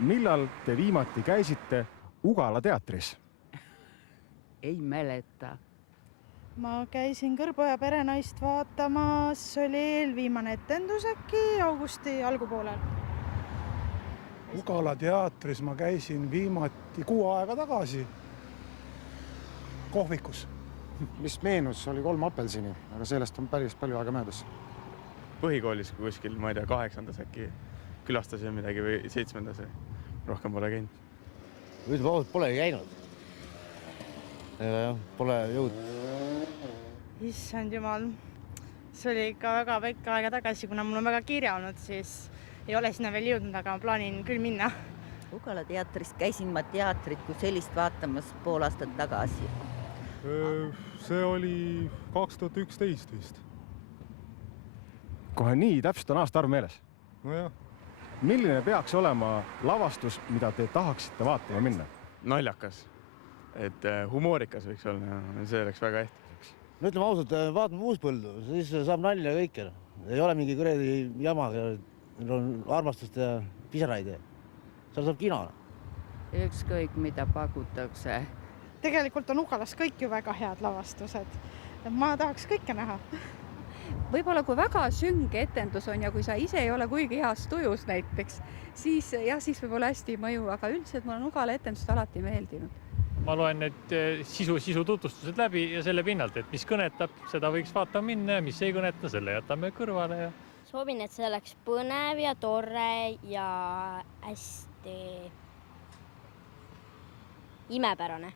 millal te viimati käisite Ugala teatris? Ei mäleta. Ma käisin Kõrboja perenaist vaatamas, oli eelviimane etendus äkki augusti algupoolel. Ugala teatris ma käisin viimati 6 aega tagasi kohvikus. Mis meenus, oli 3 apelsini, aga sellest on päris palju aega möödas. Põhikoolis kuskil, ma ei tea, 8. äkki külastasin midagi või 7. rohkem pole käinud. Ütleme ausalt, pole käinud. Pole jõudnud. Issand jumal, see oli ikka väga väike aega tagasi, kuna mul on väga kiire olnud, siis ei ole sinna veel jõudnud, aga ma plaanin küll minna. Ugala teatris käisin ma teatrit kui sellist vaatamas pool aastat tagasi. See oli 2011 vist. Kohe nii täpselt on aastaarv meeles. No jah. Milline peaks olema lavastus, mida te tahaksite vaatama minna? Naljakas, et humoorikas võiks olla, see oleks väga ehtiseks. No ütleme ausalt, vaatame Uuspõldu, siis saab nalja kõike. Ei ole mingi kuredi jama, on armastust ja pisaraid. Seal saab kino. Ükskõik, mida pakutakse. Tegelikult on Ugalas kõik ju väga head lavastused. Ma tahaks kõike näha. Võib-olla kui väga sünge etendus on ja kui sa ise ei ole kuigi heas tujus näiteks, siis võib-olla hästi ei mõju, aga üldiselt mul on Ugala etendused alati meeldinud. Ma loen need sisu tutvustused läbi ja selle pinnalt, et mis kõnetab, seda võiks vaatama minna ja mis ei kõneta, selle jätame kõrvale. Ja... Soovin, et see oleks põnev ja tore ja hästi imepärane.